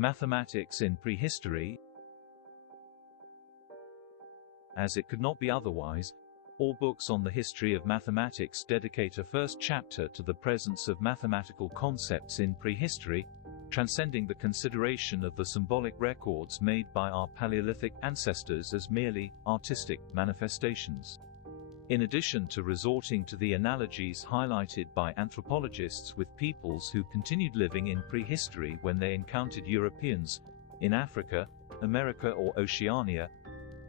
Mathematics in Prehistory. As it could not be otherwise, all books on the history of mathematics dedicate a first chapter to the presence of mathematical concepts in prehistory, transcending the consideration of the symbolic records made by our Paleolithic ancestors as merely artistic manifestations. In addition to resorting to the analogies highlighted by anthropologists with peoples who continued living in prehistory when they encountered Europeans in Africa, America or Oceania,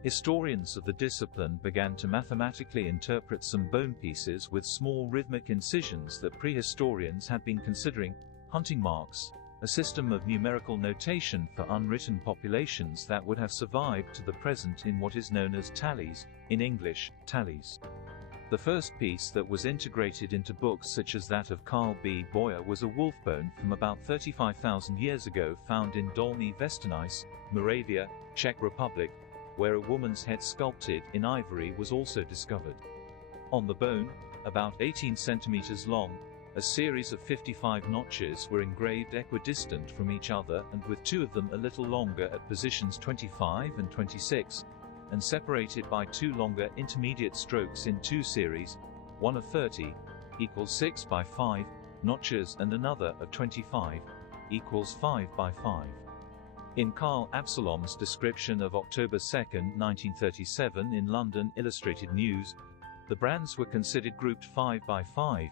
historians of the discipline began to mathematically interpret some bone pieces with small rhythmic incisions that prehistorians had been considering hunting marks, a system of numerical notation for unwritten populations that would have survived to the present in what is known as tallies, in English, tallies. The first piece that was integrated into books such as that of Carl B. Boyer was a wolf bone from about 35,000 years ago found in Dolní Věstonice, Moravia, Czech Republic, where a woman's head sculpted in ivory was also discovered. On the bone, about 18 centimeters long, a series of 55 notches were engraved equidistant from each other and with two of them a little longer at positions 25 and 26, and separated by two longer intermediate strokes in two series, one of 30, equals 6 by 5, notches and another of 25, equals 5 by 5. In Carl Absalom's description of October 2, 1937 in London Illustrated News, the brands were considered grouped 5 by 5,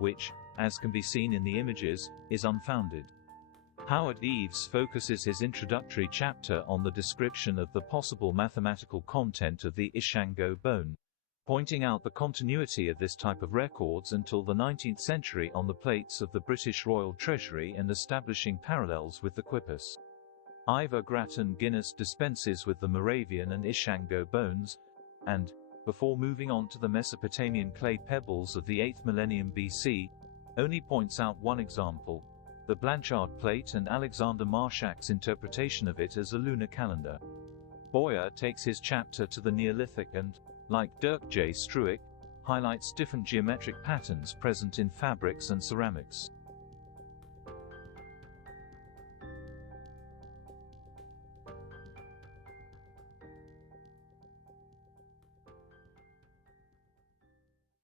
which, as can be seen in the images, is unfounded. Howard Eaves focuses his introductory chapter on the description of the possible mathematical content of the Ishango bone, pointing out the continuity of this type of records until the 19th century on the plates of the British Royal Treasury and establishing parallels with the Quipus. Ivor Grattan Guinness dispenses with the Moravian and Ishango bones, and, before moving on to the Mesopotamian clay pebbles of the 8th millennium BC, only points out one example, the Blanchard plate and Alexander Marshak's interpretation of it as a lunar calendar. Boyer takes his chapter to the Neolithic and, like Dirk J. Struik, highlights different geometric patterns present in fabrics and ceramics.